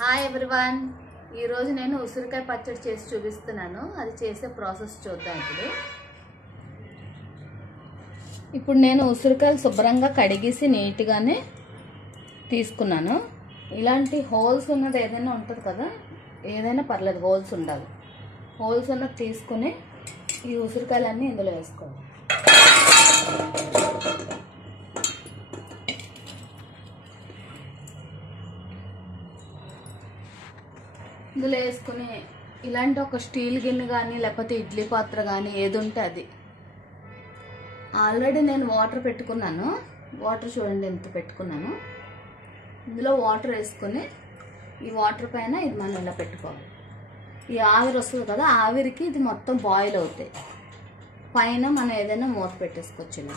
Hi everyone, ఈరోజు నేను ఉసిరికాయ పచ్చడి చేసి చూపిస్తున్నాను. అది చేసే ప్రాసెస్ చూద్దాం. ఇప్పుడు నేను ఉసిరికాయలు శుభ్రంగా కడిగేసి నీట్గానే తీసుకున్నాను. ఇలాంటి హోల్స్ ఉన్నది ఏదైనా ఉంటుంది కదా, ఏదైనా పర్లేదు, హోల్స్ ఉండాలి. హోల్స్ ఉన్నది తీసుకుని ఈ ఉసిరికాయలన్నీ ఇందులో వేసుకోవాలి. ఇందులో వేసుకుని ఇలాంటి ఒక స్టీల్ గిన్నె కానీ లేకపోతే ఇడ్లీ పాత్ర కానీ ఏది ఉంటే అది. ఆల్రెడీ నేను వాటర్ పెట్టుకున్నాను. వాటర్ చూడండి ఎంత పెట్టుకున్నాను. ఇందులో వాటర్ వేసుకుని ఈ వాటర్ పైన ఇది మనం ఇలా పెట్టుకోవాలి. ఈ ఆవిరి వస్తుంది కదా, ఆవిరికి ఇది మొత్తం బాయిల్ అవుతాయి. పైన మనం ఏదైనా మూత పెట్టేసుకోవచ్చు.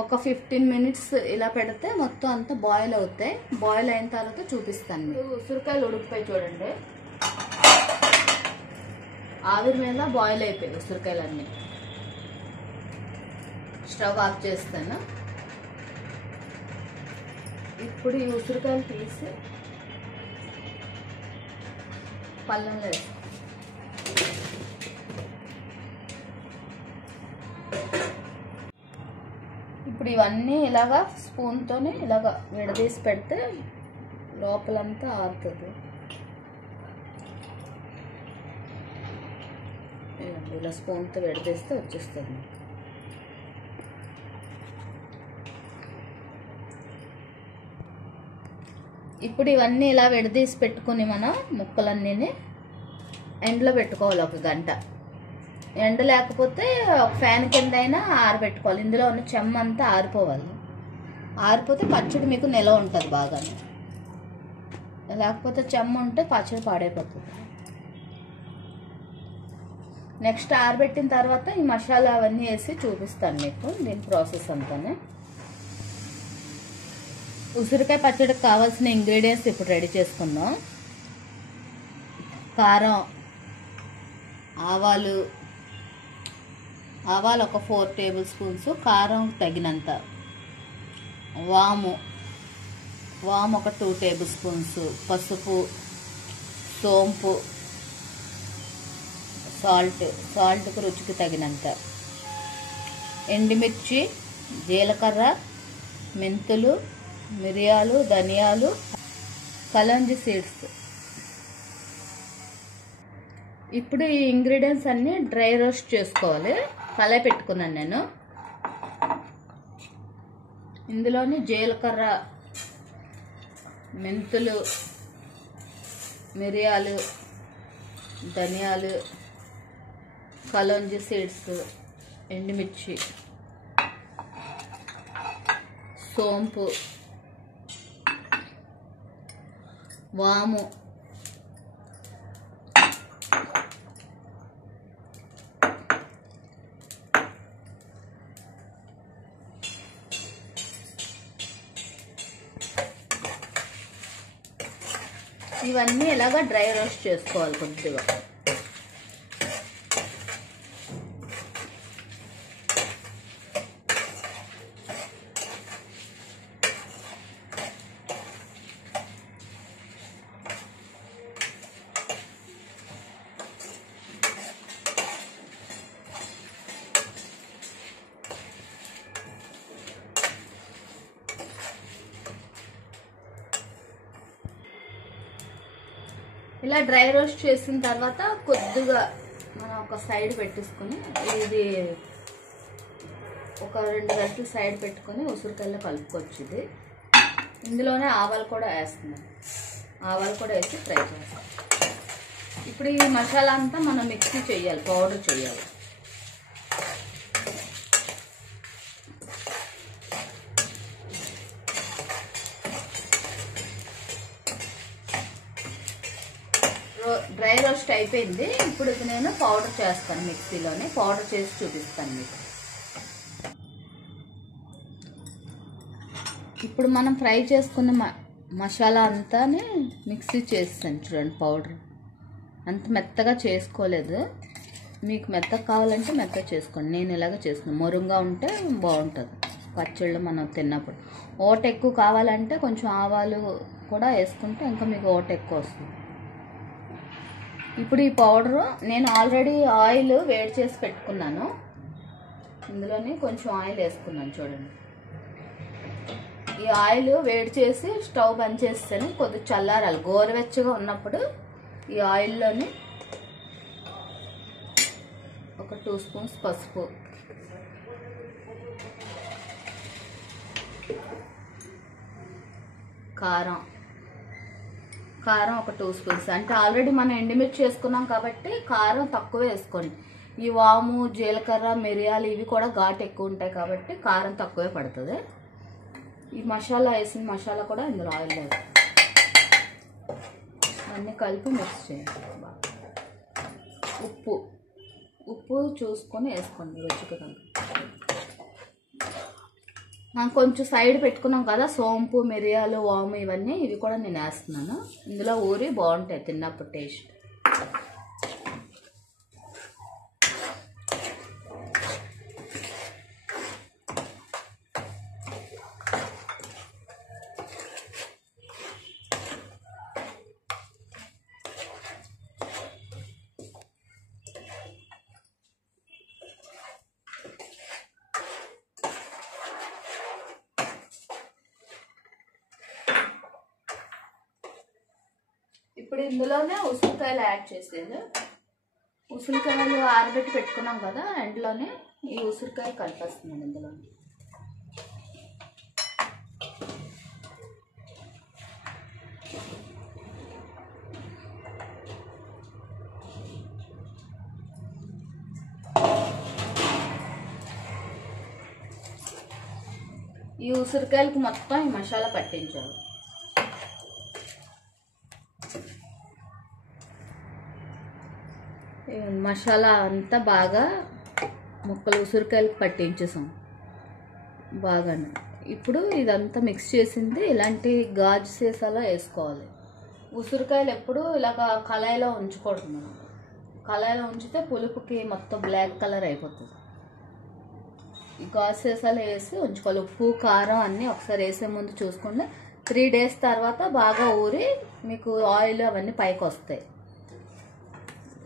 ఒక 15 మినిట్స్ ఇలా పెడితే మొత్తం అంతా బాయిల్ అవుతాయి. బాయిల్ అయిన తర్వాత చూపిస్తాను. ఉసిరికాయలు ఉడికిపోయి చూడండి, ఆవిరి మీద బాయిల్ అయిపోయాయి ఉసిరికాయలు అన్నీ. స్టవ్ ఆఫ్ చేస్తాను. ఇప్పుడు ఈ ఉసిరికాయలు తీసి పళ్ళెంలో వేస్తాను. ఇప్పుడు ఇవన్నీ ఇలాగా స్పూన్తోనే ఇలాగా విడదీసి పెడితే లోపలంతా ఆరుతుంది. ఇలా స్పూన్తో విడదీస్తే వచ్చేస్తుంది. ఇప్పుడు ఇవన్నీ ఇలా విడదీసి పెట్టుకుని మనం ముక్కలన్నీ ఎండలో పెట్టుకోవాలి 1 గంట. ఎండ లేకపోతే ఒక ఫ్యాన్ కింద అయినా ఆరబెట్టుకోవాలి. ఇందులో ఉన్న చెమ్మ అంతా ఆరిపోవాలి. ఆరిపోతే పచ్చడి మీకు నిలవ ఉంటుంది బాగానే. లేకపోతే చెమ్మ ఉంటే పచ్చడి పాడైపోతుంది. నెక్స్ట్ ఆరబెట్టిన తర్వాత ఈ మసాలా అవన్నీ వేసి చూపిస్తాను మీకు దీని ప్రాసెస్ అంతానే. ఉసిరికాయ పచ్చడికి కావాల్సిన ఇంగ్రీడియంట్స్ ఇప్పుడు రెడీ చేసుకుందాం. కారం, ఆవాలు ఒక 4 టేబుల్ స్పూన్స్, కారం తగినంత, వాము ఒక 2 టేబుల్ స్పూన్స్, పసుపు, సోంపు, సాల్ట్కి రుచికి తగినంత, ఎండుమిర్చి, జీలకర్ర, మెంతులు, మిరియాలు, ధనియాలు, కలంజీ సీడ్స్. ఇప్పుడు ఈ ఇంగ్రీడియంట్స్ అన్నీ డ్రై రోస్ట్ చేసుకోవాలి. కళాయి పెట్టుకున్నాను నేను. ఇందులోని జీలకర్ర, మెంతులు, మిరియాలు, ధనియాలు, కలంజీ సీడ్స్, ఎండుమిర్చి, సోంపు, వాము, ఇవన్నీ ఇలాగా డ్రై రోస్ట్ చేసుకోవాలి కొద్దిగా. ఇలా డ్రై రోస్ట్ చేసిన తర్వాత కొద్దిగా మనం ఒక సైడ్ పెట్టేసుకొని ఇది ఒక 2 గంటలు సైడ్ పెట్టుకొని ఉసిరికాయల్లో కలుపుకోవచ్చు. ఇది ఇందులోనే ఆవాలు కూడా వేస్తున్నాం. ఆవాలు కూడా వేసి ఫ్రై చేస్తాం. ఇప్పుడు ఈ మసాలా అంతా మనం మిక్సీ చేయాలి, పౌడర్ చేయాలి. డ్రై రోస్ట్ అయిపోయింది. ఇప్పుడు నేను పౌడర్ చేస్తాను. మిక్సీలోనే పౌడర్ చేసి చూపిస్తాను మీకు. ఇప్పుడు మనం ఫ్రై చేసుకున్న మసాలా అంతానే మిక్సీ చేస్తాను. చూడండి, పౌడర్ అంత మెత్తగా చేసుకోలేదు. మీకు మెత్తగా కావాలంటే మెత్తగా చేసుకోండి. నేను ఇలాగ చేస్తున్నాను. మొరుంగా ఉంటే బాగుంటుంది. పచ్చళ్ళు మనం తిన్నప్పుడు. ఓట ఎక్కువ కావాలంటే కొంచెం ఆవాలు కూడా వేసుకుంటే ఇంకా మీకు ఓట ఎక్కువ వస్తుంది. ఇప్పుడు ఈ పౌడరు నేను ఆల్రెడీ ఆయిల్ వేడి చేసి పెట్టుకున్నాను. ఇందులోనే కొంచెం ఆయిల్ వేసుకున్నాను చూడండి. ఈ ఆయిల్ వేడి చేసి స్టవ్ బంద్ చేస్తేనే కొద్దిగా చల్లారాలి. గోరువెచ్చగా ఉన్నప్పుడు ఈ ఆయిల్లోని ఒక 2 స్పూన్స్ పసుపు, కారం ఒక 2 స్పూన్స్. అంటే ఆల్రెడీ మనం ఎండుమిర్చి వేసుకున్నాం కాబట్టి కారం తక్కువ వేసుకోండి. ఈ వాము, జీలకర్ర, మిరియాలు ఇవి కూడా ఘాటు ఎక్కువ ఉంటాయి కాబట్టి కారం తక్కువే పడుతుంది. ఈ మసాలా వేసిన మసాలా కూడా ఇందులో ఆయిల్ లేదు. అన్నీ కలిపి మిక్స్ చేయండి బాగా. ఉప్పు చూసుకొని వేసుకోండి రుచికి తగ్గ. మనం కొంచెం సైడ్ పెట్టుకున్నాం కదా సోంపు, మిరియాలు, వాము ఇవన్నీ, ఇవి కూడా నేను వేస్తున్నాను. ఇందులో ఊరి బాగుంటాయి తిన్నప్పుడు టేస్ట్. ఇప్పుడు ఇందులోనే ఉసిరికాయలు యాడ్ చేసేది. ఉసిరికాయలు ఆరబెట్టి పెట్టుకున్నాం కదా, ఎండలోనే ఈ ఉసిరికాయలు కలిపేస్తున్నాను ఇందులో. ఈ ఉసిరికాయలకు మొత్తం ఈ మసాలా పట్టించాలి. మసాలా అంతా బాగా ముక్కలు ఉసిరికాయలకు పట్టించేసాం బాగానే. ఇప్పుడు ఇదంతా మిక్స్ చేసింది ఇలాంటి గాజు సీసాలో వేసుకోవాలి. ఉసిరికాయలు ఎప్పుడు ఇలాగ కళాయిలో ఉంచకూడదు. మనం కళాయిలో ఉంచితే పులుపుకి మొత్తం బ్లాక్ కలర్ అయిపోతుంది. ఈ గాజు సీసాలో వేసి ఉంచుకోవాలి. ఉప్పు, కారం అన్నీ ఒకసారి వేసే ముందు చూసుకుంటే 3 days తర్వాత బాగా ఊరి మీకు ఆయిల్ అవన్నీ పైకి వస్తాయి.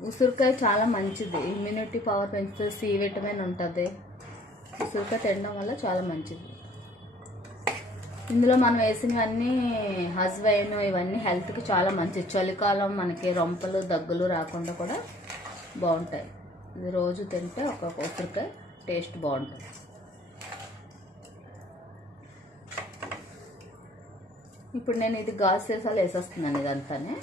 ఉసిరికాయ చాలా మంచిది, ఇమ్యూనిటీ పవర్ పెంచుతుంది, సి విటమిన్ ఉంటుంది. ఉసిరికాయ తినడం వల్ల చాలా మంచిది. ఇందులో మనం వేసినవన్నీ హజ్వైన్ ఇవన్నీ హెల్త్కి చాలా మంచిది. చలికాలం మనకి రొంపలు, దగ్గులు రాకుండా కూడా బాగుంటాయి. ఇది రోజు తింటే ఒక ఉసిరికాయ టేస్ట్ బాగుంటుంది. ఇప్పుడు నేను ఇది గాజు సీసాలు వేసేస్తున్నాను ఇదంతానే.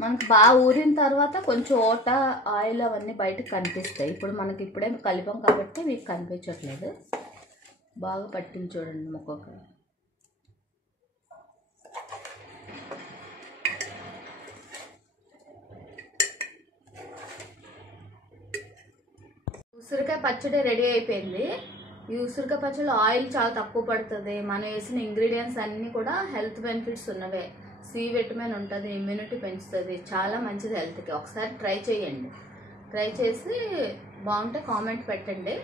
మనకు బాగా ఊరిన తర్వాత కొంచెం ఓట, ఆయిల్ అవన్నీ బయటకు కనిపిస్తాయి. ఇప్పుడు మనకి ఇప్పుడే కలిపాం కాబట్టి మీకు కనిపించట్లేదు. బాగా పట్టించి చూడండి ముక్కకి. ఉసిరికాయ పచ్చడి రెడీ అయిపోయింది. ఈ ఉసిరికాయ పచ్చడిలో ఆయిల్ చాలా తక్కువ పడుతుంది. మనం వేసిన ఇంగ్రీడియంట్స్ అన్నీ కూడా హెల్త్ బెనిఫిట్స్ ఉన్నవే. సి విటమిన్ ఉంటుంది, ఇమ్యూనిటీ పెంచుతుంది, చాలా మంచిది హెల్త్కి. ఒకసారి ట్రై చేయండి. ట్రై చేసి బాగుంటే కామెంట్ పెట్టండి.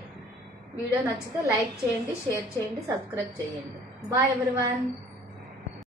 వీడియో నచ్చితే లైక్ చేయండి, షేర్ చేయండి, సబ్స్క్రైబ్ చేయండి. Bye everyone.